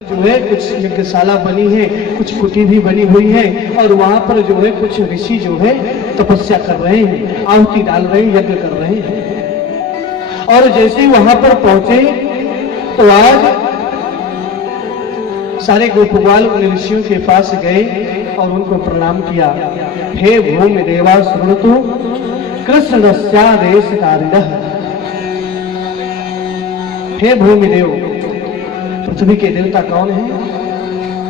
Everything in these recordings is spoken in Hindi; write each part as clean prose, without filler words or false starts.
जो है कुछ यज्ञशाला बनी है, कुछ कुटी भी बनी हुई है और वहां पर जो है कुछ ऋषि जो है तपस्या कर रहे हैं, आहुति डाल रहे हैं, यज्ञ कर रहे हैं। और जैसे ही वहां पर पहुंचे तो आज सारे गोपवाल उन ऋषियों के पास गए और उनको प्रणाम किया। हे भूमि देवा सुनतु कृष्णस्यादेश कारिणः। हे भूमि देव, पृथ्वी के देवता कौन है?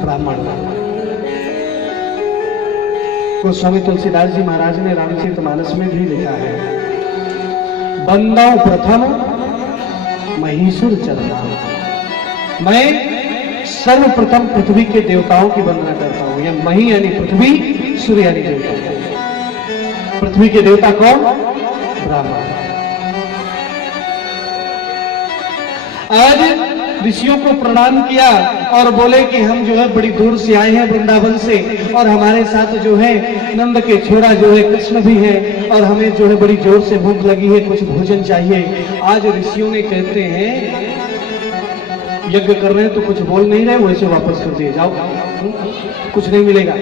ब्राह्मण। गोस्वामी तुलसीदास जी महाराज ने रामचरितमानस में भी लिखा है, बंदौ प्रथम महीसुर चरना। मैं सर्वप्रथम पृथ्वी के देवताओं की वंदना करता हूं। या मही यानी पृथ्वी, सूर्य यानी देवता। पृथ्वी के देवता कौन? ब्राह्मण। आज ऋषियों को प्रणाम किया और बोले कि हम जो है बड़ी दूर से आए हैं वृंदावन से, और हमारे साथ जो है नंद के छोरा जो है कृष्ण भी है, और हमें जो है बड़ी जोर से भूख लगी है, कुछ भोजन चाहिए। आज ऋषियों ने कहते हैं यज्ञ कर रहे हैं तो कुछ बोल नहीं रहे, वैसे वापस कर दिए, जाओ कुछ नहीं मिलेगा।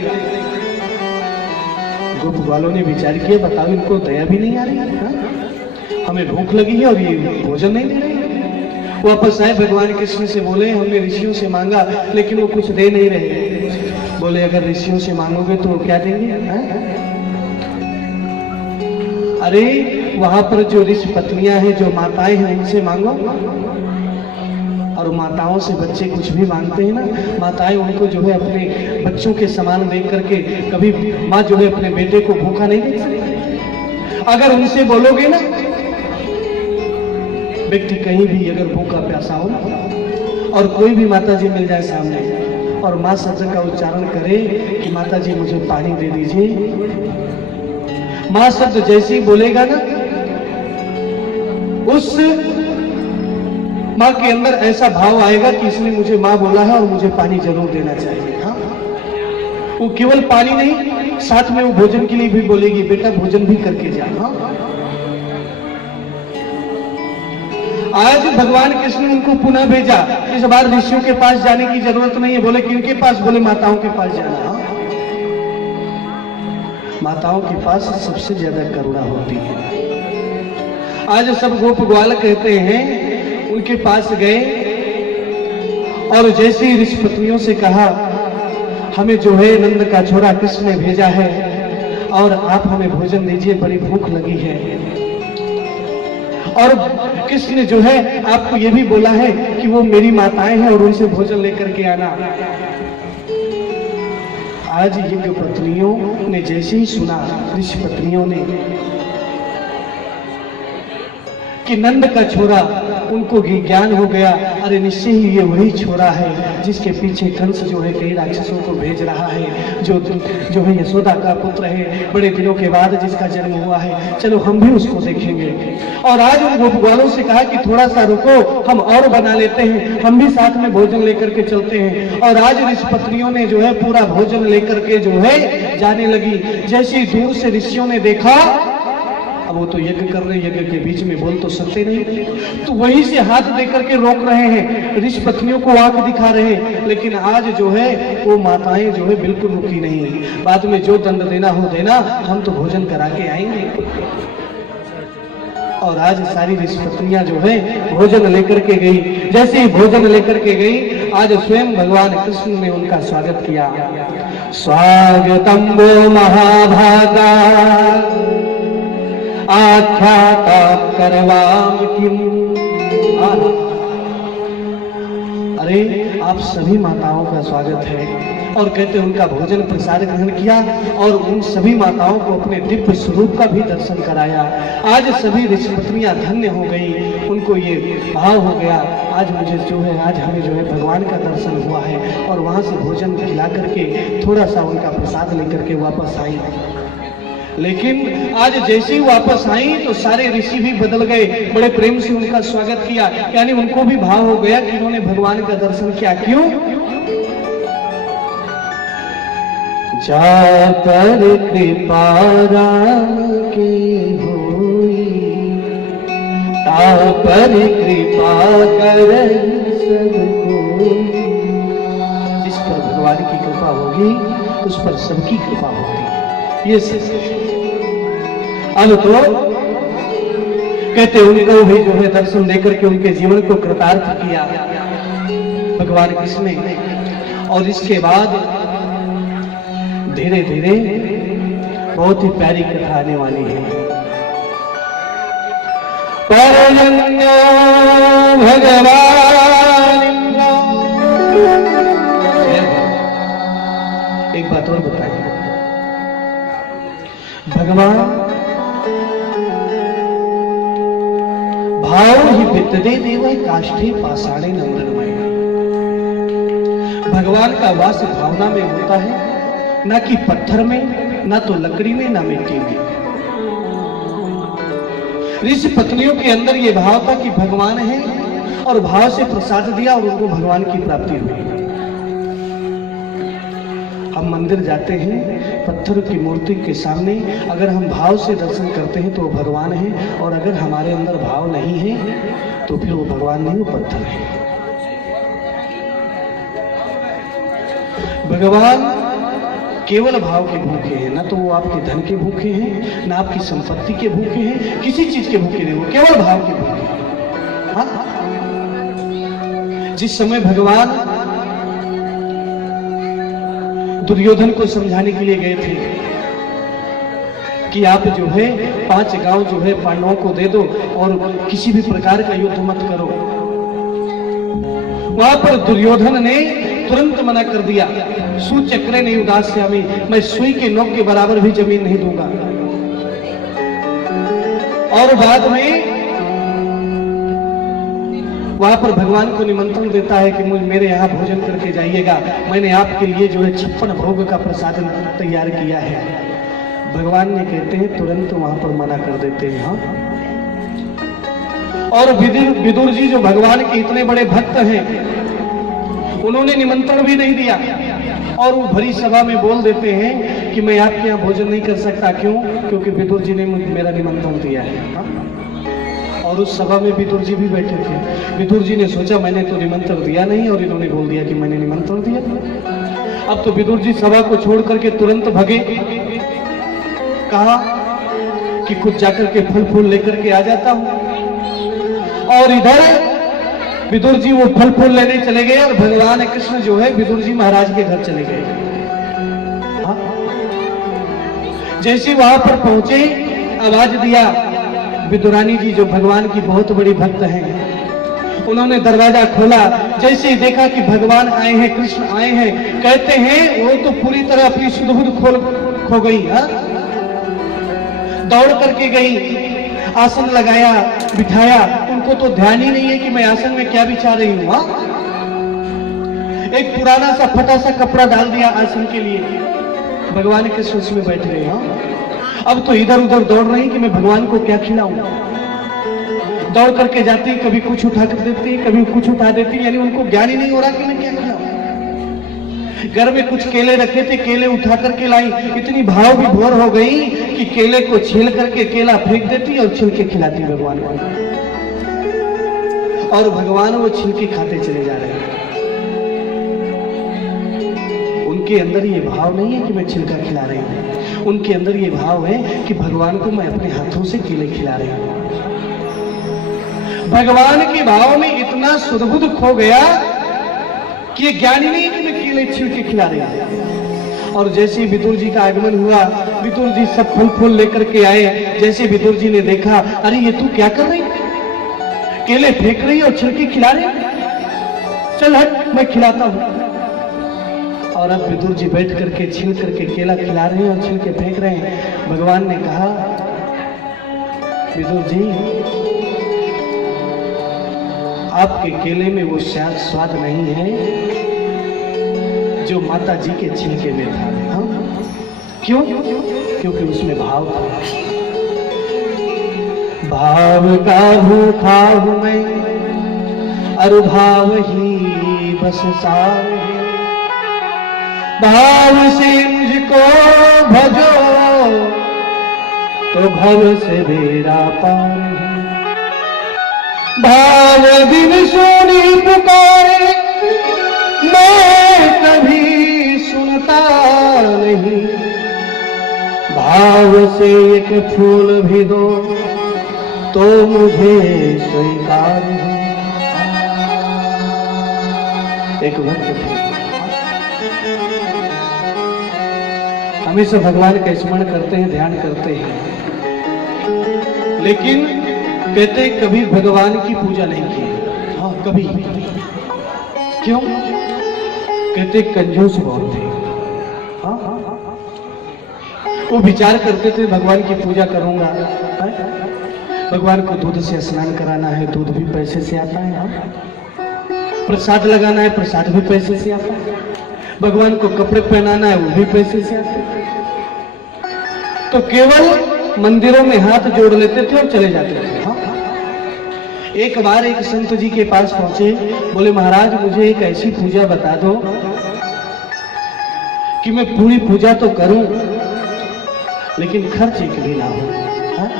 गोप वालों ने विचार किया, बताओ इनको दया भी नहीं आ रही है, हमें भूख लगी है और ये भोजन नहीं दे रहे। वापस आए, भगवान कृष्ण से बोले हमने ऋषियों से मांगा लेकिन वो कुछ दे नहीं रहे। बोले अगर ऋषियों से मांगोगे तो क्या देंगे? अरे वहां पर जो ऋषि पत्नियां हैं, जो माताएं हैं, उनसे मांगो। और माताओं से बच्चे कुछ भी मांगते हैं ना, माताएं उनको जो है अपने बच्चों के समान देख करके, कभी माँ जो है अपने बेटे को भूखा नहीं देख सकती। अगर उनसे बोलोगे ना, व्यक्ति कहीं भी अगर भूखा प्यासा हो और कोई भी माता जी मिल जाए सामने और माँ शब्द का उच्चारण करे कि माता जी मुझे पानी दे दीजिए, माँ शब्द जैसे ही बोलेगा ना, उस माँ के अंदर ऐसा भाव आएगा कि इसने मुझे माँ बोला है और मुझे पानी जरूर देना चाहिए। हाँ, वो केवल पानी नहीं, साथ में वो भोजन के लिए भी बोलेगी, बेटा भोजन भी करके जा। हाँ, आज भगवान कृष्ण ने उनको पुनः भेजा। इस बार ऋषियों के पास जाने की जरूरत नहीं है। बोले किनके पास? बोले माताओं के पास जाना। माताओं के पास सबसे ज्यादा करुणा होती है। आज सब गोप ग्वाल कहते हैं, उनके पास गए और जैसे ही ऋषि पत्नियों से कहा हमें जो है नंद का छोरा कृष्ण ने भेजा है और आप हमें भोजन दीजिए, बड़ी भूख लगी है। और कृष्ण ने जो है आपको ये भी बोला है कि वो मेरी माताएं हैं और उनसे भोजन लेकर के आना। आज यज्ञ पत्नियों ने जैसे ही सुना, ऋषि पत्नियों ने, कि नंद का छोरा, उनको ज्ञान हो गया, अरे निश्चय ही ये वही छोरा है जिसके पीछे कंस जो है कई राक्षसों को भेज रहा है, जो है यशोदा का पुत्र है, बड़े दिनों के बाद जिसका जन्म हुआ है, चलो हम भी उसको देखेंगे। और आज उन गोपवालों से कहा कि थोड़ा सा रुको, हम और बना लेते हैं, हम भी साथ में भोजन लेकर के चलते हैं। और आज ऋषि पत्नियों ने जो है पूरा भोजन लेकर के जो है जाने लगी। जैसे दूर से ऋषियों ने देखा, अब वो तो यज्ञ कर रहे, यज्ञ के बीच में बोल तो सकते नहीं, तो वहीं से हाथ देकर के रोक रहे हैं, ऋषि पत्नियों को आंख दिखा रहे हैं। लेकिन आज जो है वो माताएं जो है बिल्कुल रुकी नहीं है। बाद में जो दंड देना हो देना, हम तो भोजन करा के आएंगे। और आज सारी ऋषि पत्नियां जो है भोजन लेकर के गई। जैसे ही भोजन लेकर के गई, आज स्वयं भगवान कृष्ण ने उनका स्वागत किया। स्वागतम वो महाभागा आख्याता करवाम किम। अरे आप सभी माताओं का स्वागत है। और कहते उनका भोजन प्रसाद ग्रहण किया और उन सभी माताओं को अपने दिव्य स्वरूप का भी दर्शन कराया। आज सभी ऋषि पत्नियां धन्य हो गई, उनको ये भाव हो गया, आज मुझे जो है, आज हमें जो है भगवान का दर्शन हुआ है। और वहां से भोजन खिला करके थोड़ा सा उनका प्रसाद लेकर के वापस आई। लेकिन आज जैसे ही वापस आई तो सारे ऋषि भी बदल गए, बड़े प्रेम से उनका स्वागत किया। यानी उनको भी भाव हो गया कि उन्होंने भगवान का दर्शन किया। क्यों? जा पर कृपा राम की हुई, ता पर कृपा कर सब कोई। भगवान की कृपा होगी उस पर सबकी कृपा होती। ये सच। अब तो कहते उनको भी जो है दर्शन देकर के उनके जीवन को कृतार्थ किया भगवान कृष्ण ने। और इसके बाद धीरे धीरे बहुत ही प्यारी कथा आने वाली है। परजन्यो भगवान। एक बात और बताइए, भगवान भाव ही विद्यते देव काष्ठे पाषाणे नंदनमय। भगवान का वास भावना में होता है, ना कि पत्थर में, ना तो लकड़ी में, ना मिट्टी में। ऋषि पत्नियों के अंदर यह भाव था कि भगवान है और भाव से प्रसाद दिया और उनको भगवान की प्राप्ति हुई। हम मंदिर जाते हैं, पत्थर की मूर्ति के सामने अगर हम भाव से दर्शन करते हैं तो वो भगवान है, और अगर हमारे अंदर भाव नहीं है तो फिर वो भगवान नहीं, वो पत्थर है। भगवान केवल भाव के भूखे हैं, ना तो वो आपके धन के भूखे हैं, ना आपकी संपत्ति के भूखे हैं, किसी चीज के भूखे नहीं, वो केवल भाव के भूखे हैं। हाँ? जिस समय भगवान दुर्योधन को समझाने के लिए गए थे कि आप जो है 5 गांव जो है पांडवों को दे दो और किसी भी प्रकार का युद्ध मत करो, वहां पर दुर्योधन ने तुरंत मना कर दिया। सुचक्रे नहीं उदास्यामी, मैं सुई के नोक के बराबर भी जमीन नहीं दूंगा। और बाद में वहां पर भगवान को निमंत्रण देता है कि मुझे मेरे यहाँ भोजन करके जाइएगा, मैंने आपके लिए जो है 56 भोग का प्रसाद तैयार किया है। भगवान ने कहते हैं तुरंत वहां पर मना कर देते हैं। हाँ? और विदुर जी जो भगवान के इतने बड़े भक्त हैं, उन्होंने निमंत्रण भी नहीं दिया और वो भरी सभा में बोल देते हैं कि मैं आपके यहाँ भोजन नहीं कर सकता। क्यों? क्योंकि विदुर जी ने मेरा निमंत्रण दिया है। हाँ? और उस सभा में विदुर जी भी बैठे थे। विदुर जी ने सोचा मैंने तो निमंत्रण दिया नहीं, और इन्होंने बोल दिया कि मैंने निमंत्रण दिया। अब तो विदुर जी सभा को छोड़ करके तुरंत भगे। कहा कि खुद जाकर के फल फूल लेकर के आ जाता हूं। और इधर विदुर जी वो फल फूल लेने चले गए और भगवान कृष्ण जो है विदुर जी महाराज के घर चले गए। हाँ? जैसे वहां पर पहुंचे, आवाज दिया। विदुरानी जी जो भगवान की बहुत बड़ी भक्त हैं, उन्होंने दरवाजा खोला। जैसे ही देखा कि भगवान आए हैं, कृष्ण आए हैं, कहते हैं वो तो पूरी तरह अपनी सुध-बुध खो गई। हाँ? दौड़ करके गई, आसन लगाया, बिठाया। उनको तो ध्यान ही नहीं है कि मैं आसन में क्या बिछा रही हूं। हाँ? एक पुराना सा फटा सा कपड़ा डाल दिया आसन के लिए, भगवान के सोच में बैठ गए। हाँ? अब तो इधर उधर दौड़ रही कि मैं भगवान को क्या खिलाऊं। दौड़ करके जाती, कभी कुछ उठा कर देती, कभी कुछ उठा देती, यानी उनको ज्ञान ही नहीं हो रहा कि मैं क्या खिलाऊं। घर में कुछ केले रखे थे, केले उठा करके लाई। इतनी भाव विभोर हो गई कि केले को छील करके केला फेंक देती और छिलके खिलाती भगवान को। और भगवान वो छिलके खाते चले जा रहे हैं। उनके अंदर ये भाव नहीं है कि मैं छिलका खिला रही हूं, उनके अंदर ये भाव है कि भगवान को मैं अपने हाथों से केले खिला रही हूं। भगवान के भाव में इतना सुध-बुध खो गया कि ये ज्ञान ही नहीं है कि मैं केले छिलके खिला रही हूं। और जैसे विदुर जी का आगमन हुआ, विदुर जी सब फल फूल लेकर के आए। जैसे विदुर जी ने देखा, अरे ये तू क्या कर रही, केले फेंक रही और छिलके खिला रही, चल हट मैं खिलाता हूं। और अब विदुर जी बैठ करके छील करके केला खिला रहे हैं और छिलके फेंक रहे हैं। भगवान ने कहा, विदुर जी आपके केले में वो स्वाद नहीं है जो माता जी के छिलके में था। हाँ? क्यों? क्योंकि उसमें भाव था। भाव का भूखा हूं मैं, अरु भाव ही बस सार है। भाव से मुझको भजो तो भव से बेड़ा पार है। भाव बिन सुनी पुकारे मैं कभी कीमता नहीं, भाव से एक फूल भी दो तो मुझे स्वीकार है। एक भक्त थे, हमेशा भगवान का स्मरण करते हैं, ध्यान करते हैं, लेकिन कहते हैं कभी भगवान की पूजा नहीं की। हाँ कभी। क्यों? कहते कंजूस बहुत थे। हाँ, वो विचार करते थे भगवान की पूजा करूंगा, भगवान को दूध से स्नान कराना है, दूध भी पैसे से आता है। प्रसाद लगाना है, प्रसाद भी पैसे से आता है। भगवान को कपड़े पहनाना है, वो भी पैसे से आता है। तो केवल मंदिरों में हाथ जोड़ लेते थे और चले जाते थे। हाँ? एक बार एक संत जी के पास पहुंचे, बोले महाराज मुझे एक ऐसी पूजा बता दो कि मैं पूरी पूजा तो करूं लेकिन खर्च एक भी ना हो। हाँ?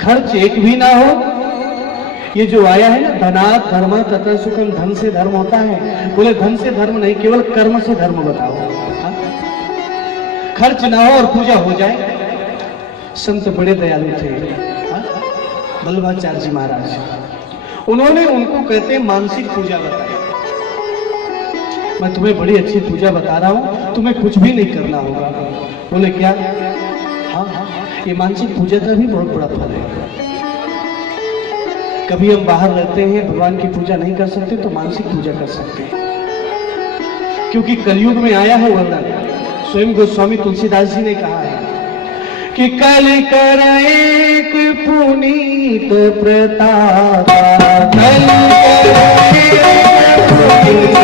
खर्च एक भी ना हो। ये जो आया है ना, धनात् धर्म तथा सुखम, धन से धर्म होता है। बोले धन से धर्म नहीं, केवल कर्म से धर्म बताओ। हाँ? खर्च ना हो और पूजा हो जाए। संत बड़े दयालु थे, वल्लभाचार्य जी महाराज। उन्होंने उनको कहते मानसिक पूजा बताई। मैं तुम्हें बड़ी अच्छी पूजा बता रहा हूं, तुम्हें कुछ भी नहीं करना होगा। बोले क्या? हाँ, ये मानसिक पूजा का भी बहुत बड़ा फल है। कभी हम बाहर रहते हैं, भगवान की पूजा नहीं कर सकते, तो मानसिक पूजा कर सकते हैं। क्योंकि कलयुग में आया है वर्णन, स्वयं गोस्वामी तुलसीदास जी ने कहा है कि कल कर एक पुनीत प्रताप, कल कर एक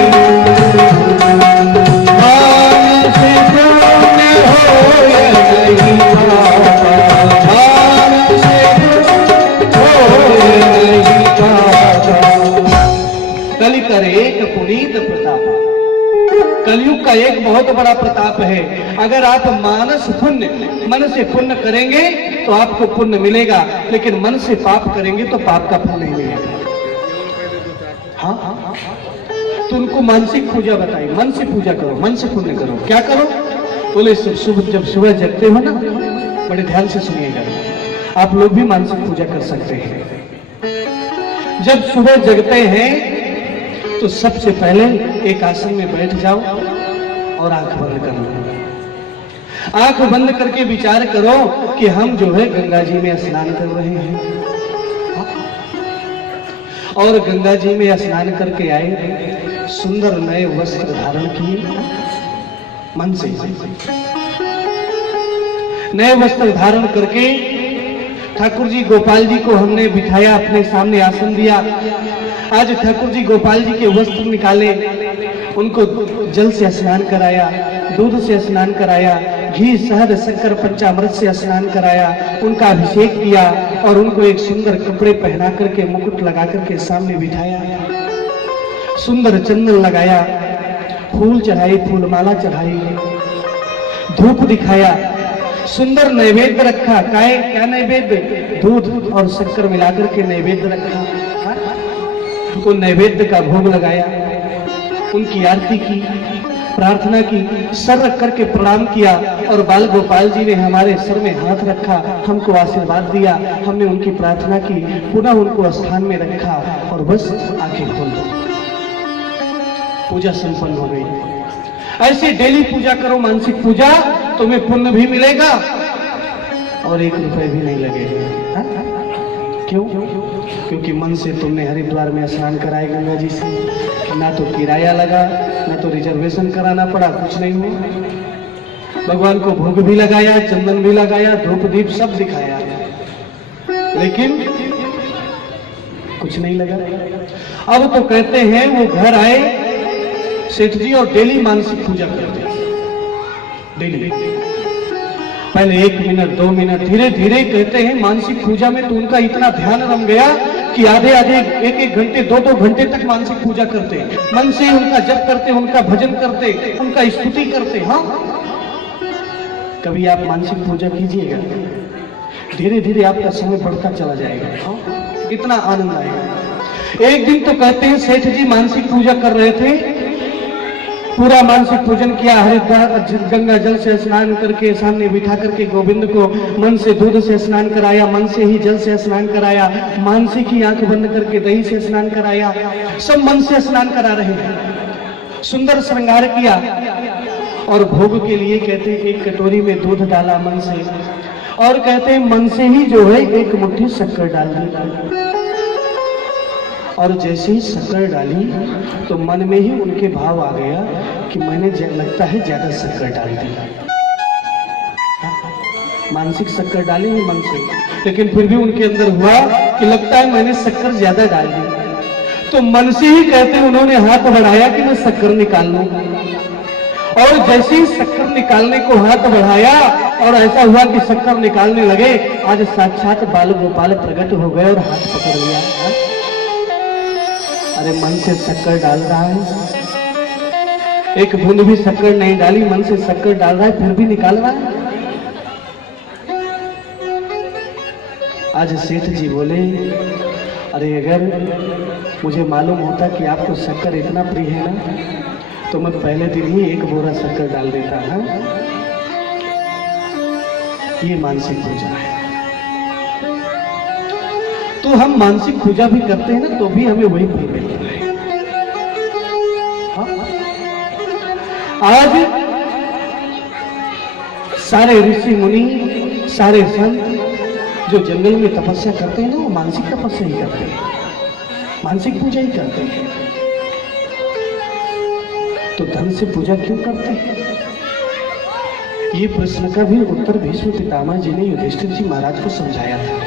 मानस पुण्य होय नहीं पाता, मानस होय नहीं पाता। कल कर एक पुनीत प्रताप, कलयुग का एक बहुत बड़ा प्रताप है। अगर आप मानस पुण्य, मन से पुण्य करेंगे तो आपको पुण्य मिलेगा, लेकिन मन से पाप करेंगे तो पाप का फल नहीं मिलेगा। हाँ, तो उनको मानसिक पूजा बताई, मन से पूजा करो, मन से पुण्य करो। क्या करो? बोले सुबह, जब सुबह जगते हो ना, बड़े ध्यान से सुनिएगा, आप लोग भी मानसिक पूजा कर सकते हैं। जब सुबह जगते हैं तो सबसे पहले एक आसन में बैठ जाओ और आंख बंद करो। आंख बंद करके विचार करो कि हम जो है गंगा जी में स्नान कर रहे हैं, और गंगा जी में स्नान करके आए, सुंदर नए वस्त्र धारण किए, मन से नए वस्त्र धारण करके ठाकुर जी गोपाल जी को हमने बिठाया, अपने सामने आसन दिया। आज ठाकुर जी गोपाल जी के वस्त्र निकाले, उनको जल से स्नान कराया, दूध से स्नान कराया, घी शहद शक्कर पंचामृत से स्नान कराया, उनका अभिषेक किया और उनको एक सुंदर कपड़े पहना करके, मुकुट लगा करके सामने बिठाया, सुंदर चंदन लगाया, फूल चढ़ाई, फूलमाला चढ़ाई, धूप दिखाया, सुंदर नैवेद्य रखा। क्या नैवेद्य? दूध और शक्कर मिलाकर के नैवेद्य रखा। उनको नैवेद्य का भोग लगाया, उनकी आरती की, प्रार्थना की, सर रख करके प्रणाम किया, और बाल गोपाल जी ने हमारे सर में हाथ रखा, हमको आशीर्वाद दिया, हमने उनकी प्रार्थना की, पुनः उनको स्थान में रखा और बस आंखें खोल लो। पूजा संपन्न हो गई। ऐसे डेली पूजा करो, मानसिक पूजा, तुम्हें पुण्य भी मिलेगा और 1 रुपए भी नहीं लगेगा। क्यों? क्योंकि मन से तुमने हरिद्वार में स्नान कराया गंगा जी से, ना तो किराया लगा, ना तो रिजर्वेशन कराना पड़ा, कुछ नहीं हुआ। भगवान को भोग भी लगाया, चंदन भी लगाया, धूप दीप सब दिखाया, लेकिन कुछ नहीं लगा। अब तो कहते हैं वो घर आए सेठ जी और डेली मानसिक पूजा करते हैं, डेली। पहले 1 मिनट 2 मिनट, धीरे धीरे कहते हैं मानसिक पूजा में तो उनका इतना ध्यान रम गया कि आधे 1-1 घंटे 2-2 घंटे तक मानसिक पूजा करते, मन से उनका जप करते, उनका भजन करते, उनका स्तुति करते। हाँ, कभी आप मानसिक पूजा कीजिएगा, धीरे धीरे आपका समय बढ़ता चला जाएगा। हाँ, कितना आनंद आएगा। एक दिन तो कहते हैं सेठ जी मानसिक पूजा कर रहे थे, पूरा मानसिक पूजन किया। हरिद्वार गंगा जल से स्नान करके सामने बिठा करके गोविंद को मन से दूध से स्नान कराया, मन से ही जल से स्नान कराया, मानसिक ही आंख बंद करके दही से स्नान कराया, सब मन से स्नान करा रहे हैं। सुंदर श्रृंगार किया और भोग के लिए कहते हैं एक कटोरी में दूध डाला मन से, और कहते हैं मन से ही जो है एक मुट्ठी शक्कर डाल दी। और जैसे ही शक्कर डाली तो मन में ही उनके भाव आ गया कि मैंने लगता है ज्यादा शक्कर डाल दी। मानसिक शक्कर डाली ही मन से, लेकिन फिर भी उनके अंदर हुआ कि लगता है मैंने शक्कर ज्यादा डाल दी। तो मन से ही कहते हैं उन्होंने हाथ बढ़ाया कि मैं शक्कर निकाल लूं, और जैसे ही शक्कर निकालने को हाथ बढ़ाया और ऐसा हुआ कि शक्कर निकालने लगे, आज साक्षात बाल गोपाल प्रकट हो गए और हाथ पकड़ लिया। अरे मन से शक्कर डाल रहा है, एक बूंद भी शक्कर नहीं डाली, मन से शक्कर डाल रहा है, फिर भी निकाल रहा है। आज सेठ जी बोले, अरे अगर मुझे मालूम होता कि आपको शक्कर इतना प्रिय है ना, तो मैं पहले दिन ही एक बोरा शक्कर डाल देता है। ये मानसिक पूजा है। तो हम मानसिक पूजा भी करते हैं ना, तो भी हमें वही फल मिलता है। आज सारे ऋषि मुनि, सारे संत जो जंगल में तपस्या करते हैं ना, वो मानसिक तपस्या ही करते हैं, मानसिक पूजा ही करते हैं। तो धन से पूजा क्यों करते हैं? ये प्रश्न का भी उत्तर भीष्म पितामह जी ने युधिष्ठिर जी महाराज को समझाया था।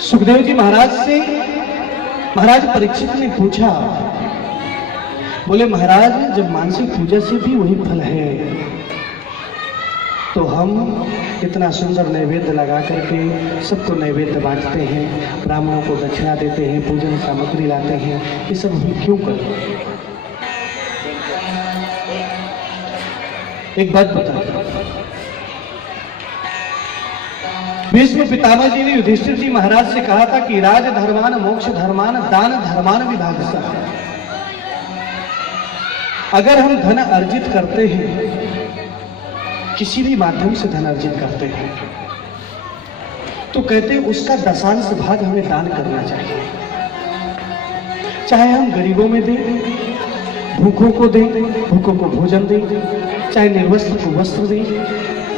सुखदेव जी महाराज से महाराज परीक्षित ने पूछा, बोले महाराज जब मानसिक पूजा से भी वही फल है, तो हम इतना सुंदर नैवेद्य लगा करके सबको नैवेद्य बांटते हैं, ब्राह्मणों को दक्षिणा देते हैं, पूजन सामग्री लाते हैं, ये सब हम क्यों करें? एक बात बता, भीष्म पितामह जी ने युधिष्ठिर जी महाराज से कहा था कि राज धर्मान मोक्ष धर्मान दान धर्मान विभागशः। अगर हम धन अर्जित करते हैं, किसी भी माध्यम से धन अर्जित करते हैं, तो कहते हैं उसका दशांश भाग हमें दान करना चाहिए। चाहे हम गरीबों में दें, भूखों को दें, भूखों को भोजन दें, चाहे निर्वस्त्र को वस्त्र दें,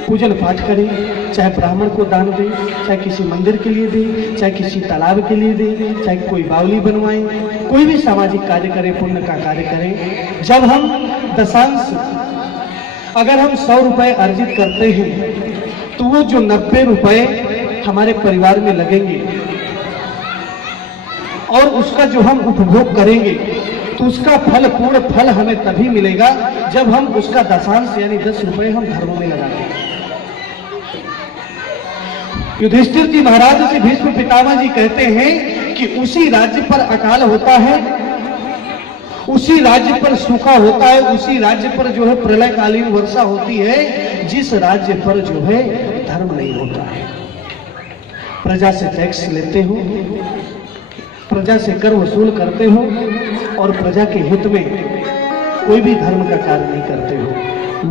पूजन पाठ करें, चाहे ब्राह्मण को दान दें, चाहे किसी मंदिर के लिए दें, चाहे किसी तालाब के लिए दें, चाहे कोई बावली बनवाएं, कोई भी सामाजिक कार्य करें, पुण्य का कार्य करें। जब हम दशांश, अगर हम 100 रुपए अर्जित करते हैं, तो वो जो 90 रुपए हमारे परिवार में लगेंगे और उसका जो हम उपभोग करेंगे, तो उसका फल, पूर्ण फल हमें तभी मिलेगा जब हम उसका दशांश यानी 10 रुपए हम धर्म में लगाएंगे। युधिष्ठिर जी महाराज से भीष्म पितामह जी कहते हैं कि उसी राज्य पर अकाल होता है, उसी राज्य पर सूखा होता है, उसी राज्य पर जो है प्रलयकालीन वर्षा होती है, जिस राज्य पर जो है धर्म नहीं होता है। प्रजा से टैक्स लेते हो, प्रजा से कर वसूल करते हो और प्रजा के हित में कोई भी धर्म का कार्य नहीं करते हो,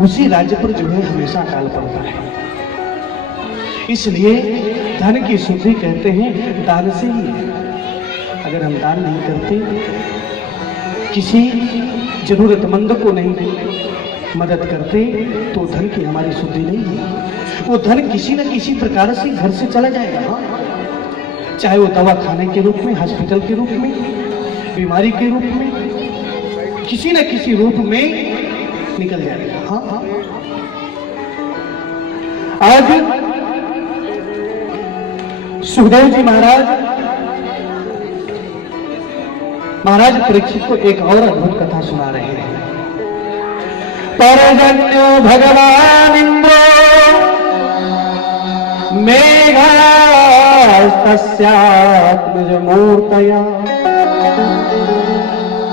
उसी राज्य पर जो है हमेशा अकाल पड़ता है। इसलिए धन की शुद्धि कहते हैं दान से ही है। अगर हम दान नहीं करते, किसी जरूरतमंद को नहीं मदद करते, तो धन की हमारी शुद्धि नहीं है। वो धन किसी न किसी प्रकार से घर से चला जाएगा, चाहे वो दवा खाने के रूप में, हॉस्पिटल के रूप में, बीमारी के रूप में, किसी न किसी रूप में निकल जाएगा। हाँ, आज सुखदेव जी महाराज परीक्षित को एक और अद्भुत कथा सुना रहे हैं। परजन्यो भगवान इंद्रो मेघास्तस्यात्मजमूर्तया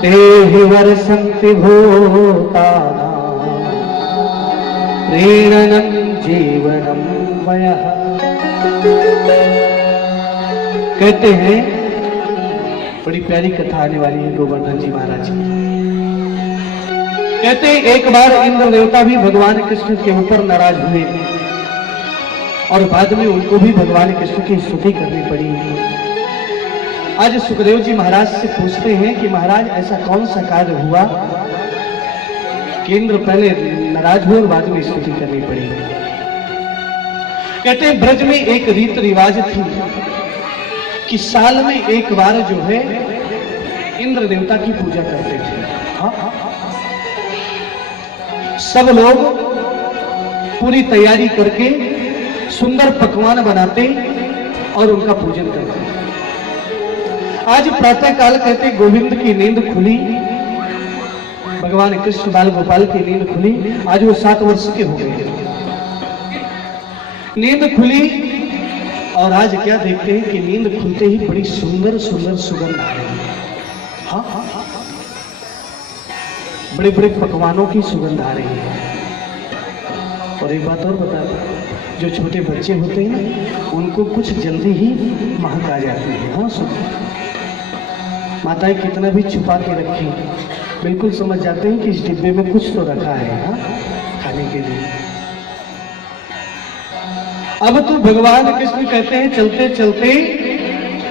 तेहि वर्षन्ति भूतानां प्रीणनं जीवनं वयः। कहते हैं बड़ी प्यारी कथा आने वाली है गोवर्धन जी महाराज की। कहते एक बार इंद्र देवता भी भगवान कृष्ण के ऊपर नाराज हुए और बाद में उनको भी भगवान कृष्ण की स्तुति करनी पड़ी। आज सुखदेव जी महाराज से पूछते हैं कि महाराज ऐसा कौन सा कार्य हुआ कि इंद्र पहले नाराज हुए और बाद में स्तुति करनी पड़ी। कहते हैं ब्रज में एक रीत रिवाज थी कि साल में एक बार जो है इंद्र देवता की पूजा करते थे। सब लोग पूरी तैयारी करके सुंदर पकवान बनाते और उनका पूजन करते। आज प्रातः काल कहते गोविंद की नींद खुली, भगवान कृष्ण बाल गोपाल की नींद खुली। आज वो 7 वर्ष के हो गए। नींद खुली और आज क्या देखते हैं कि नींद खुलते ही बड़ी सुंदर सुंदर सुगंध आ रही है। हाँ, बड़े बड़े पकवानों की सुगंध आ रही है। और एक बात और बता दूं, जो छोटे बच्चे होते हैं ना, उनको कुछ जल्दी ही महक आ जाती है। हाँ सुन, माताएं कितना भी छुपा के रखें, बिल्कुल समझ जाते हैं कि इस डिब्बे में कुछ तो रखा है। हाँ, खाने के लिए। अब तो भगवान कृष्ण कहते हैं चलते चलते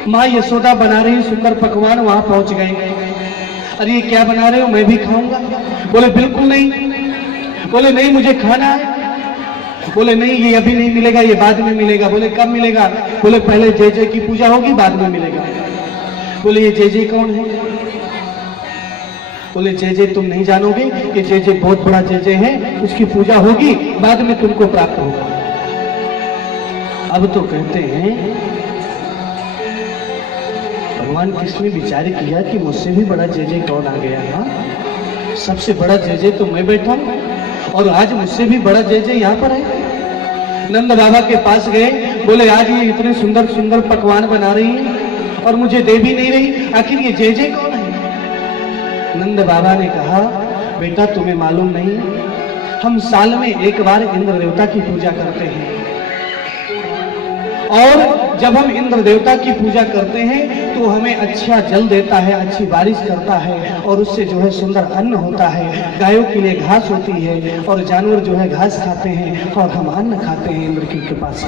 माँ यशोदा बना रही सुंदर पकवान, वहां पहुंच गए। अरे ये क्या बना रहे हो, मैं भी खाऊंगा। बोले बिल्कुल नहीं। बोले नहीं, मुझे खाना है। बोले नहीं, ये अभी नहीं मिलेगा, ये बाद में मिलेगा। बोले कब मिलेगा? बोले पहले जय जय की पूजा होगी, बाद में मिलेगा। बोले ये जय जय कौन है? बोले जय जय तुम नहीं जानोगे, ये जय जय बहुत बड़ा जय जय है, उसकी पूजा होगी, बाद में तुमको प्राप्त होगा। अब तो कहते हैं भगवान कृष्ण ने विचार किया कि मुझसे भी बड़ा जय जय कौन आ गया। हाँ, सबसे बड़ा जय जय तो मैं बैठा हूं और आज मुझसे भी बड़ा जय जय यहाँ पर है। नंद बाबा के पास गए, बोले आज ये इतने सुंदर सुंदर पकवान बना रही है और मुझे दे भी नहीं रही, आखिर ये जय जय कौन है? नंद बाबा ने कहा बेटा तुम्हें मालूम नहीं, हम साल में एक बार इंद्र देवता की पूजा करते हैं और जब हम इंद्र देवता की पूजा करते हैं तो हमें अच्छा जल देता है, अच्छी बारिश करता है और उससे जो है सुंदर अन्न होता है। गायों के लिए घास होती है और जानवर जो है घास खाते हैं और हम अन्न खाते हैं इंद्र की कृपा से।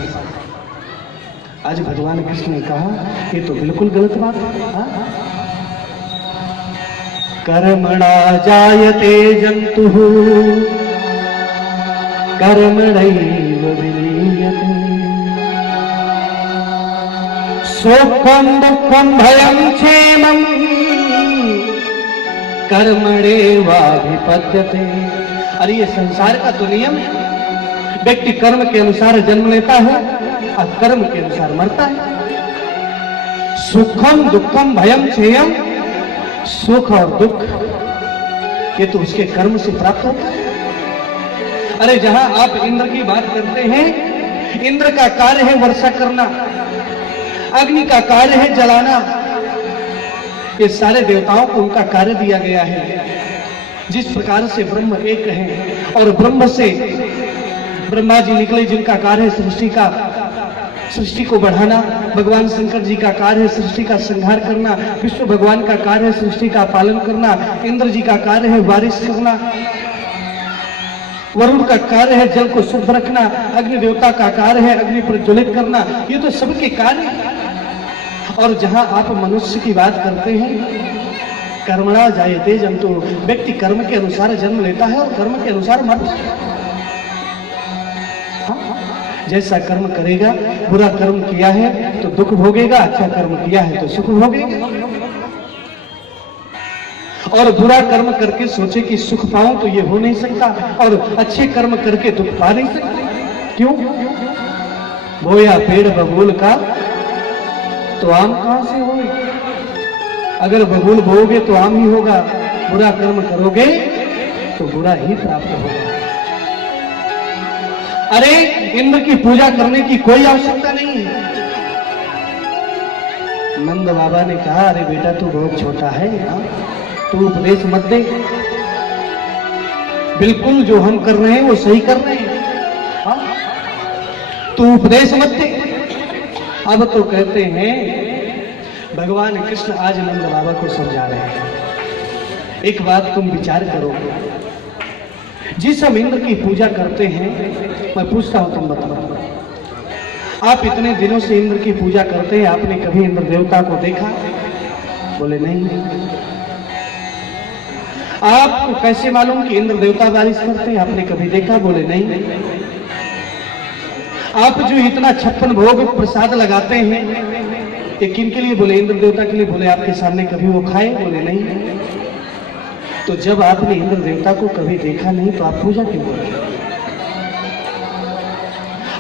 आज भगवान कृष्ण ने कहा ये तो बिल्कुल गलत बात है। कर्मणा जायते जंतुः कर्मणैव विलीयते सुखम दुखम भयम क्षेमम कर्मणेवाभिपद्यते। अरे ये संसार का तो नियम है, व्यक्ति कर्म के अनुसार जन्म लेता है और कर्म के अनुसार मरता है। सुखम दुखम भयम क्षेयम, सुख और दुख ये तो उसके कर्म से प्राप्त होता है। अरे जहां आप इंद्र की बात करते हैं, इंद्र का कार्य है वर्षा करना, अग्नि का कार्य है जलाना। ये सारे देवताओं को उनका कार्य दिया गया है। जिस प्रकार से ब्रह्म एक है और ब्रह्म से ब्रह्मा जी निकले जिनका कार्य है सृष्टि को बढ़ाना, भगवान शंकर जी का कार्य है सृष्टि का संहार करना, विष्णु भगवान का कार्य है सृष्टि का पालन करना, इंद्र जी का कार्य है बारिश करना, वरुण का कार्य है जल को शुद्ध रखना, अग्नि देवता का कार्य है अग्नि प्रज्वलित करना। ये तो सबके कार्य हैं। और जहां आप मनुष्य की बात करते हैं, कर्मणा जायते जंतु, व्यक्ति कर्म के अनुसार जन्म लेता है और कर्म के अनुसार मरता है। जैसा कर्म करेगा, बुरा कर्म किया है तो दुख भोगेगा, अच्छा कर्म किया है तो सुख भोगेगा। और बुरा कर्म करके सोचे कि सुख पाऊं तो ये हो नहीं सकता, और अच्छे कर्म करके दुख पा नहीं सकता। क्यों? बोया पेड़ बबूल का तो आम कहां से होगा? अगर बबूल बोओगे तो आम ही होगा, बुरा कर्म करोगे तो बुरा ही प्राप्त होगा। अरे इंद्र की पूजा करने की कोई आवश्यकता नहीं है। नंद बाबा ने कहा अरे बेटा तू बहुत छोटा है, तू उपदेश मत दे, बिल्कुल जो हम कर रहे हैं वो सही कर रहे हैं, हाँ? तू उपदेश मत दे। अब तो कहते हैं भगवान कृष्ण आज नंद बाबा को समझा रहे हैं। एक बात तुम विचार करो, जिस हम इंद्र की पूजा करते हैं, मैं पूछता हूं तुम बताओ, आप इतने दिनों से इंद्र की पूजा करते हैं, आपने कभी इंद्र देवता को देखा? बोले नहीं। आपको कैसे मालूम कि इंद्र देवता बारिश करते हैं? आपने कभी देखा? बोले नहीं। आप जो इतना 56 भोग प्रसाद लगाते हैं, ये किन के लिए? बोले इंद्र देवता के लिए। बोले आपके सामने कभी वो खाए? बोले नहीं। तो जब आपने इंद्र देवता को कभी देखा नहीं तो आप पूजा क्यों करते?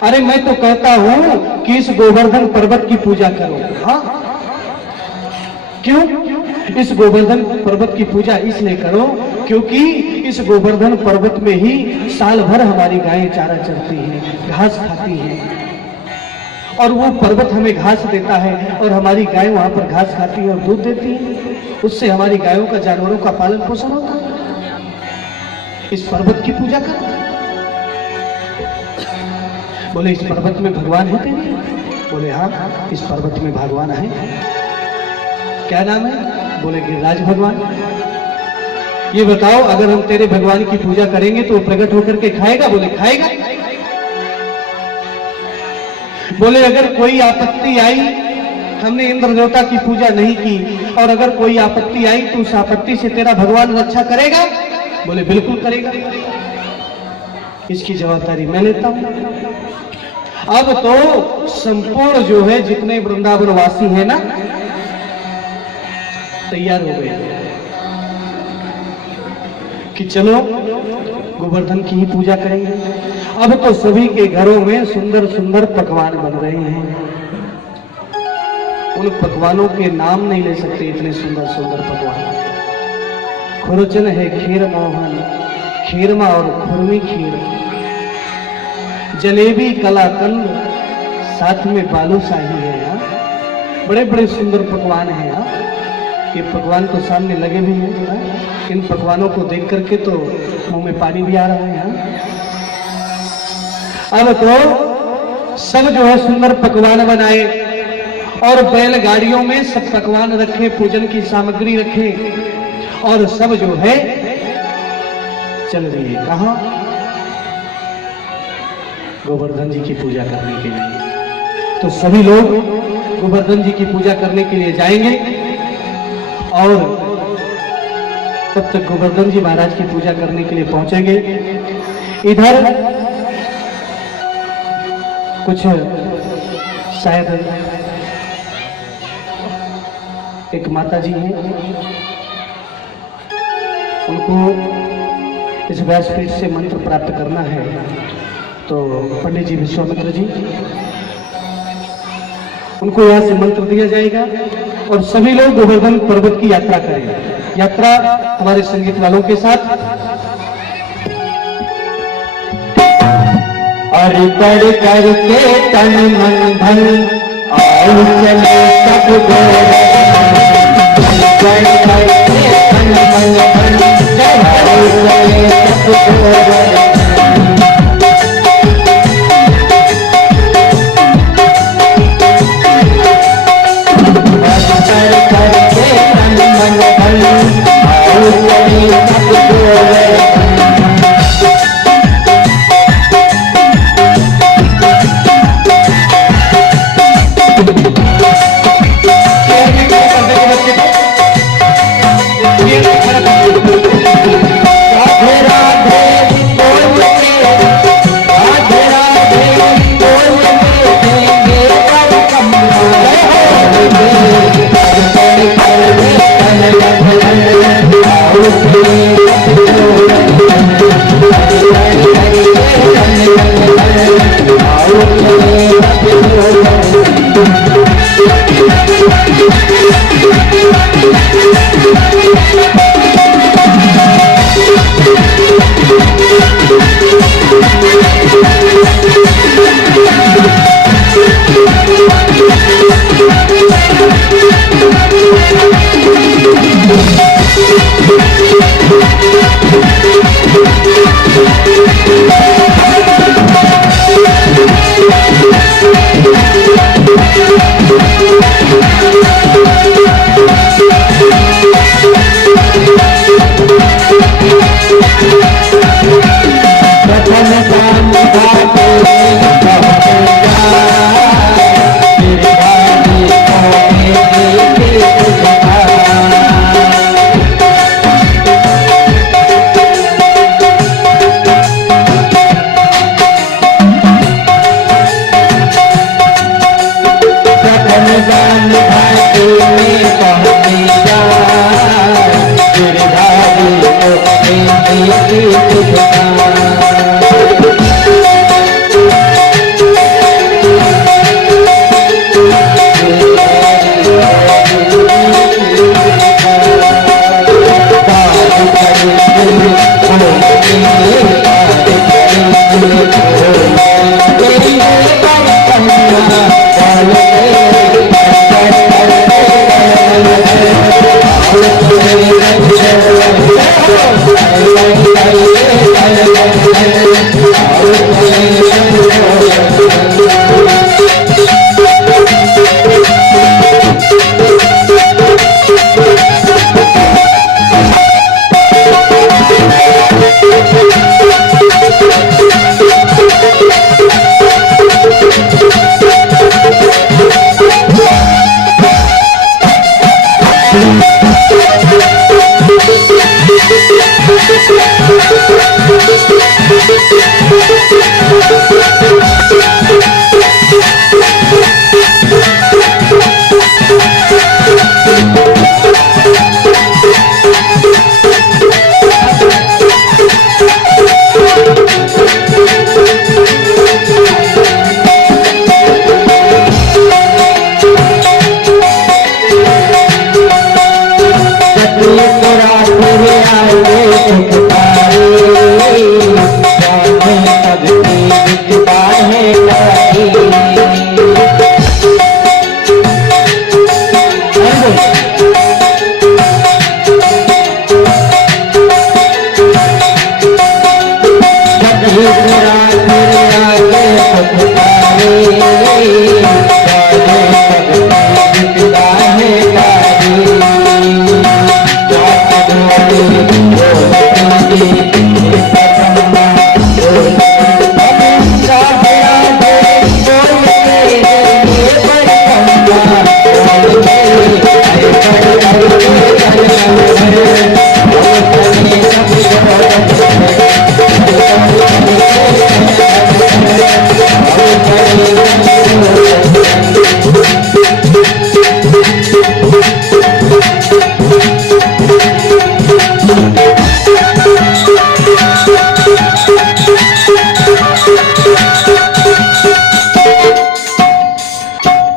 अरे मैं तो कहता हूं कि इस गोवर्धन पर्वत की पूजा करो। हाँ, क्यों? इस गोवर्धन पर्वत की पूजा इसलिए करो क्योंकि इस गोवर्धन पर्वत में ही साल भर हमारी गायें चारा चरती हैं, घास खाती हैं, और वो पर्वत हमें घास देता है और हमारी गायें वहां पर घास खाती है और दूध देती है। उससे हमारी गायों का, जानवरों का पालन पोषण होता है। इस पर्वत की पूजा कर। बोले इस पर्वत में भगवान है तेरे? बोले हाँ, इस पर्वत में भगवान है। क्या नाम है? बोले गिरिराज भगवान। ये बताओ, अगर हम तेरे भगवान की पूजा करेंगे तो प्रकट होकर के खाएगा? बोले खाएगा। बोले अगर कोई आपत्ति आई, हमने इंद्र देवता की पूजा नहीं की, और अगर कोई आपत्ति आई तो उस आपत्ति से तेरा भगवान रक्षा करेगा? बोले बिल्कुल करेगा। इसकी जवाबदारी मैं लेता हूं। अब तो संपूर्ण जो है जितने वृंदावन वासी है ना, तैयार हो गए कि चलो गोवर्धन की ही पूजा करेंगे। अब तो सभी के घरों में सुंदर सुंदर पकवान बन रहे हैं। उन पकवानों के नाम नहीं ले सकते, इतने सुंदर सुंदर पकवान। खुरचन है खीर मोहन, खीरमा और खुरमी खीर, जलेबी कलाकंद, साथ में बालूशाही है। यहाँ बड़े बड़े सुंदर पकवान हैं। यहाँ ये पकवान तो सामने लगे भी हैं। इन पकवानों को देख करके तो मुंह में पानी भी आ रहा है। यहाँ अब तो सब जो है सुंदर पकवान बनाए और बैलगाड़ियों में सब पकवान रखे, पूजन की सामग्री रखे, और सब जो है चल रही है कहां? गोवर्धन जी की पूजा करने के लिए। तो सभी लोग गोवर्धन जी की पूजा करने के लिए जाएंगे, और तब तक गोवर्धन जी महाराज की पूजा करने के लिए पहुंचेंगे। इधर कुछ शायद एक माता जी हैं, उनको इस व्यासपीठ से मंत्र प्राप्त करना है। तो पंडित जी विश्वामित्र जी, उनको यहाँ से मंत्र दिया जाएगा और सभी लोग गोवर्धन पर्वत की यात्रा करेंगे। यात्रा हमारे संगीत वालों के साथ। और कर करके तन मन धन आओ चले सब कर करके तन मन धन आओ चले सब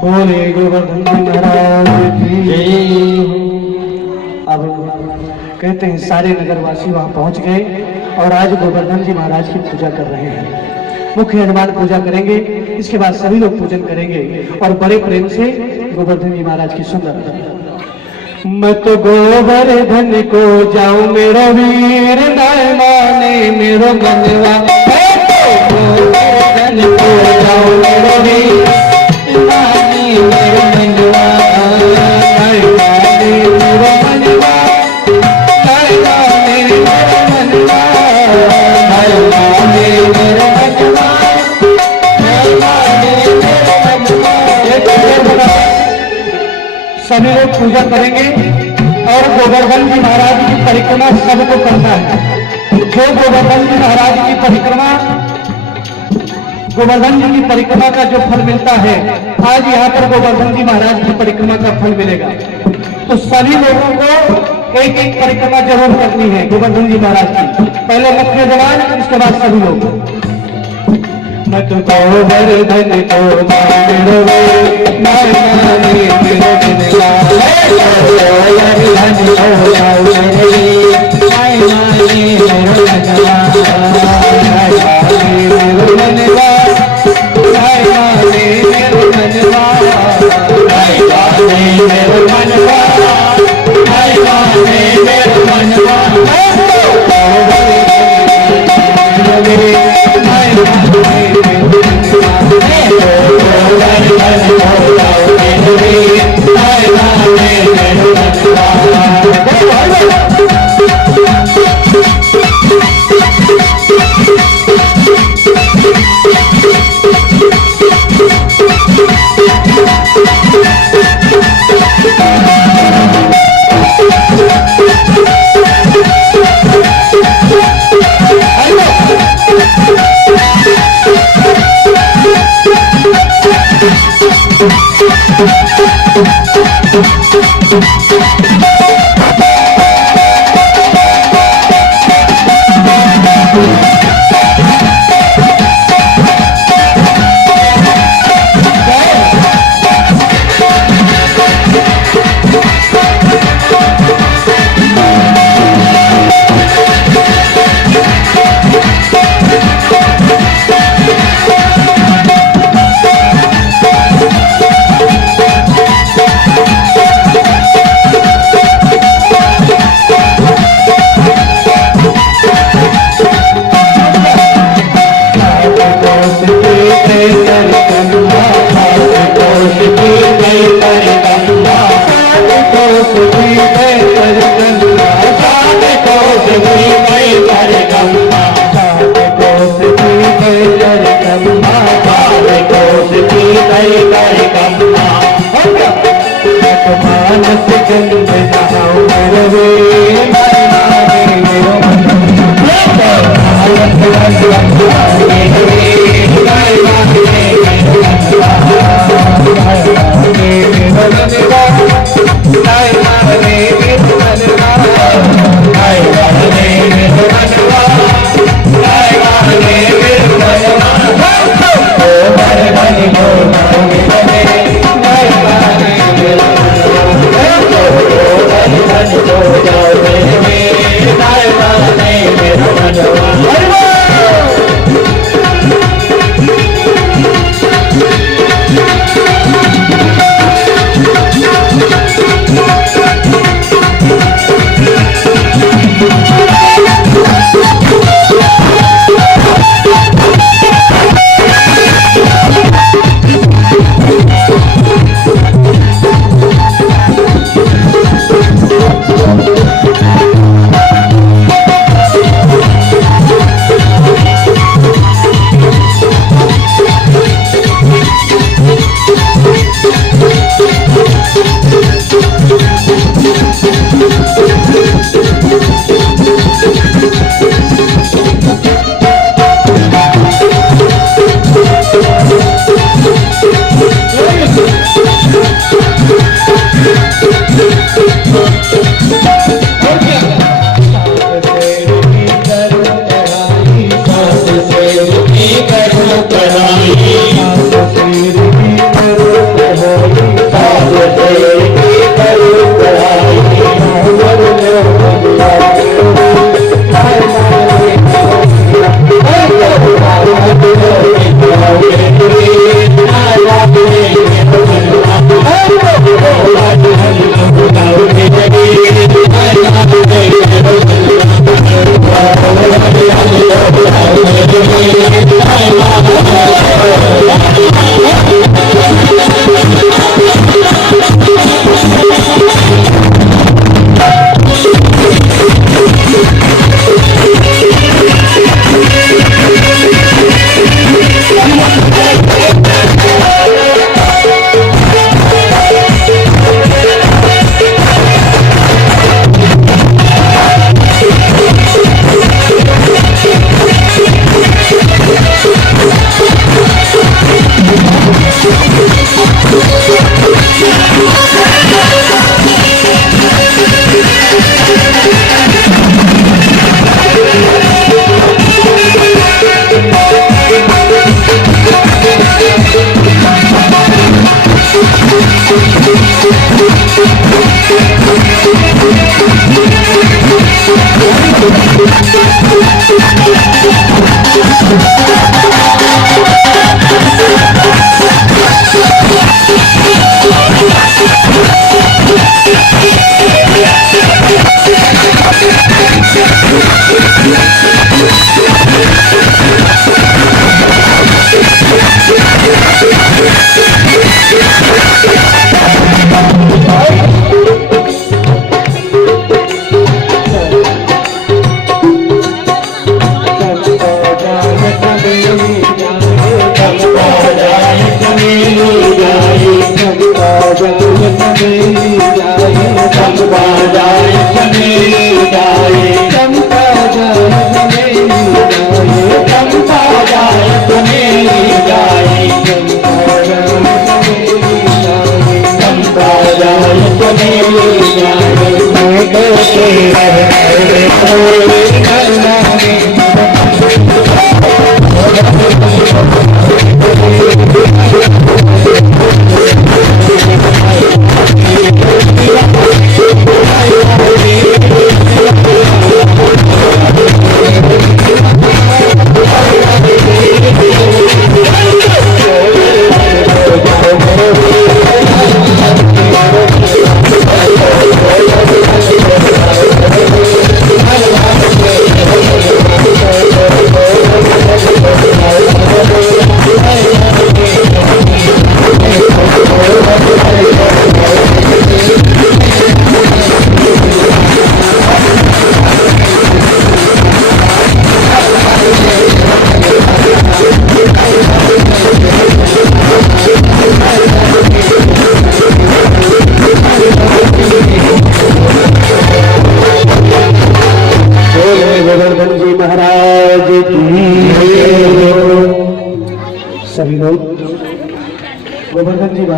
बोले गोवर्धन जी महाराज की अब कहते हैं सारे नगरवासी वहां पहुंच गए और आज गोवर्धन जी महाराज की पूजा कर रहे हैं। मुख्य यजमान पूजा करेंगे, इसके बाद सभी लोग पूजन करेंगे और बड़े प्रेम से गोवर्धन जी महाराज की सुंदर मैं तो गोवर्धन को जाऊं मेरो वीर नाय माने मेरो मनवा गोवर्धन को जाऊं मेरो वीर माने मेरो मनवा नाय माने मेरो मनवा नाय माने मेरो मनवा नाय माने मेरो मनवा नाय माने मेरो मनवा। सभी लोग पूजा करेंगे और गोवर्धन जी महाराज की परिक्रमा सबको करना है। जो गोवर्धन जी महाराज की परिक्रमा गोवर्धन जी की परिक्रमा का जो फल मिलता है, आज यहाँ पर गोवर्धन जी महाराज की परिक्रमा का फल मिलेगा। तो सभी लोगों को एक एक परिक्रमा जरूर करनी है गोवर्धन जी महाराज की। पहले मुख्य जवान, इसके बाद सभी लोग। मैं तो गोवर्धन को मेरो नाय माने मेरो मनवा गोवर्धन को जाऊं मेरो वीर नाय माने मेरो मनवा नाय माने मेरो मनवा नाय माने मेरो मनवा नाय माने मेरो मनवा नाय माने मेरो मनवा गोवर्धन को जाऊं मेरो वीर नाय माने मेरो मनवा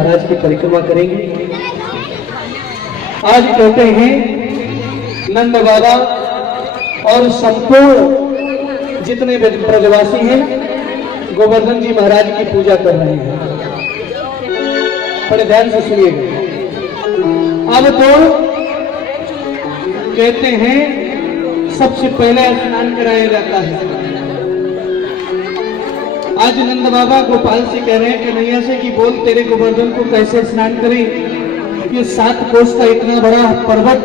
महाराज की परिक्रमा करेंगे। आज कहते हैं नंद बाबा और संपूर्ण जितने ब्रजवासी हैं गोवर्धन जी महाराज की पूजा कर रहे हैं। बड़े ध्यान से सुनिएगा। अब तो कहते हैं सबसे पहले स्नान कराया जाता है। आज नंद बाबा गोपाल से कह रहे हैं कि नैया से कि बोल तेरे गोवर्धन को कैसे स्नान करें। ये 7 कोस का इतना बड़ा पर्वत,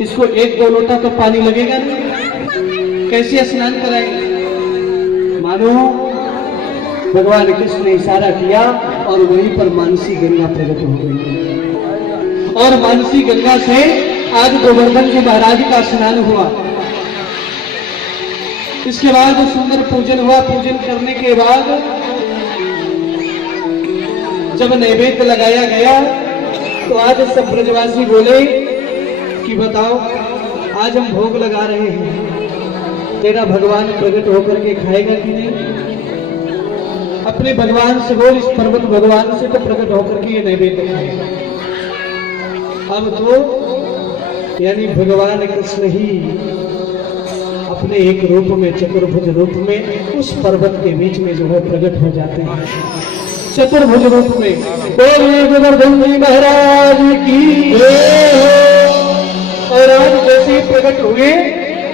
इसको 1-2 लोटा तो पानी लगेगा नहीं, कैसे स्नान कराएंगे। मानो भगवान कृष्ण ने इशारा किया और वहीं पर मानसी गंगा प्रकट हो गई और मानसी गंगा से आज गोवर्धन जी महाराज का स्नान हुआ। इसके बाद सुंदर पूजन हुआ। पूजन करने के बाद जब नैवेद्य लगाया गया तो आज सब ब्रजवासी बोले कि बताओ आज हम भोग लगा रहे हैं, तेरा भगवान प्रकट होकर के खाएगा कि नहीं। अपने भगवान से बोल, इस पर्वत भगवान से तो प्रकट होकर के ये नैवेद्य खाएगा। अब तो यानी भगवान कृष्ण ही अपने एक रूप में, चतुर्भुज रूप में उस पर्वत के बीच में जो है प्रकट हो जाते हैं चतुर्भुज रूप में। बोलिए गोवर्धन जी महाराज की। और आज जैसे ही प्रकट हुए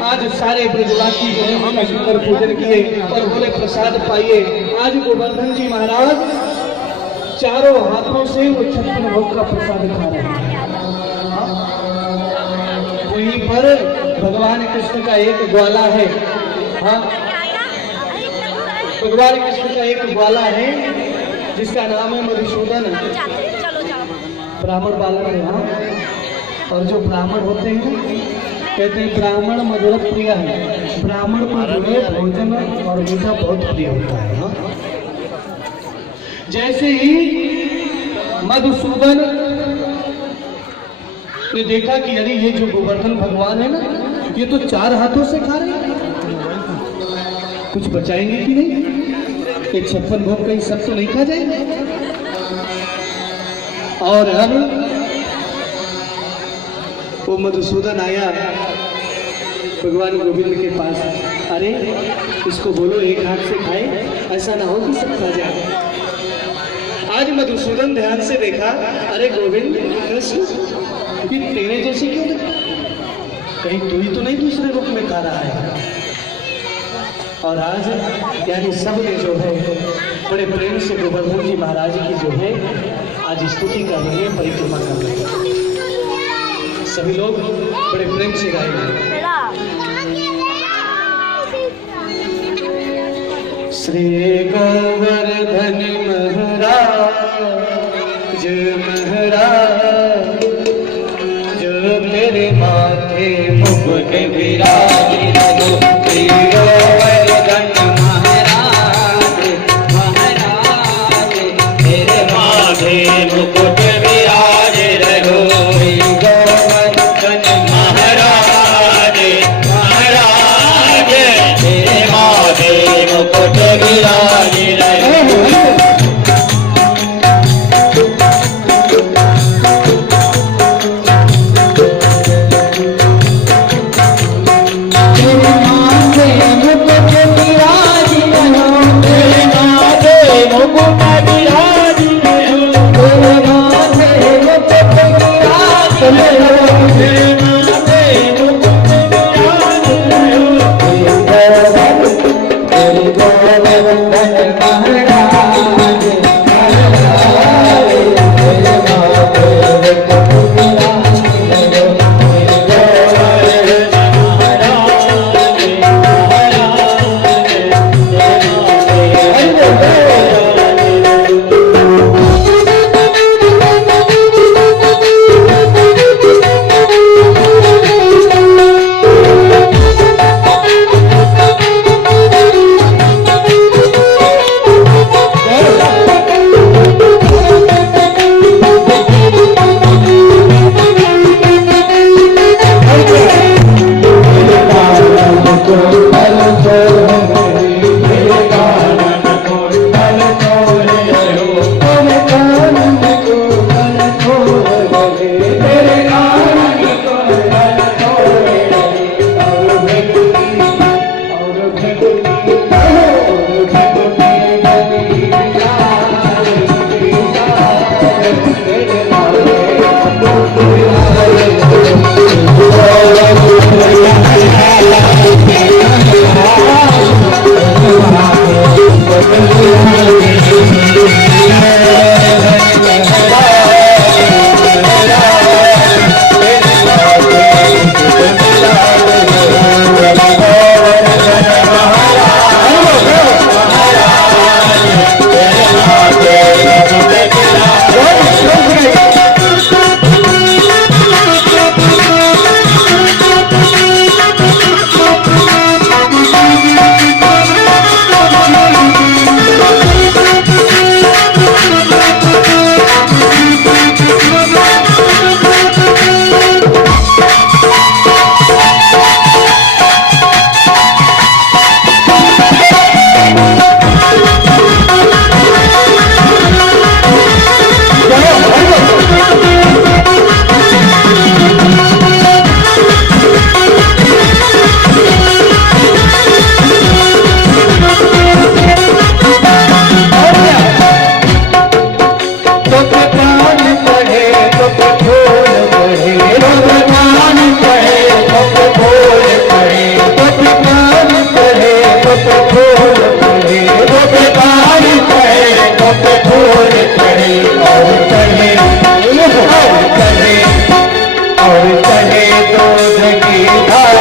आज सारे ब्रजवासी जो है उनका सुंदर पूजन किए और बोले प्रसाद पाइए। आज गोवर्धन जी महाराज चारों हाथों से वो 56 भोग का प्रसाद खा रहे हैं। वहीं पर भगवान कृष्ण का एक ग्वाला है। हाँ, भगवान कृष्ण का एक ग्वाला है जिसका नाम है मधुसूदन। ब्राह्मण बालक है। हाँ, और जो ब्राह्मण होते हैं कहते हैं ब्राह्मण मधुर प्रिय है। ब्राह्मण को जो है भोजन और मीठा बहुत प्रिय होता है। हाँ, जैसे ही मधुसूदन ने देखा कि अरे ये जो गोवर्धन भगवान है ना, ये तो 4 हाथों से खा रहे हैं, कुछ बचाएंगे कि नहीं, ये 56 भोग कहीं सब तो नहीं खा जाएंगे। और अब वो मधुसूदन आया भगवान गोविंद के पास, अरे इसको बोलो एक हाथ से खाए, ऐसा ना हो कि सब खा जाए। आज मधुसूदन ध्यान से देखा, अरे गोविंद कृष्ण कि तेरे जैसे क्यों नहीं, कहीं तू ही तो नहीं दूसरे रूप में खा रहा है। और आज यानी सब ने जो है बड़े प्रेम से गोवर्धन जी महाराज की जो है आज स्तुति कर रहे हैं, परिक्रमा कर रहे हैं। सभी लोग बड़े प्रेम से गाएंगे। श्री गोवर्धन महाराज महाराज जो मेरे माथे मुकुट विराज रहो। श्री गोवर्धन महाराज महाराज मेरे माथे मुकुट विराज रहो। श्री गोवर्धन महाराज महाराज मेरे माथे मुकुट विराज रहो। गिरधारी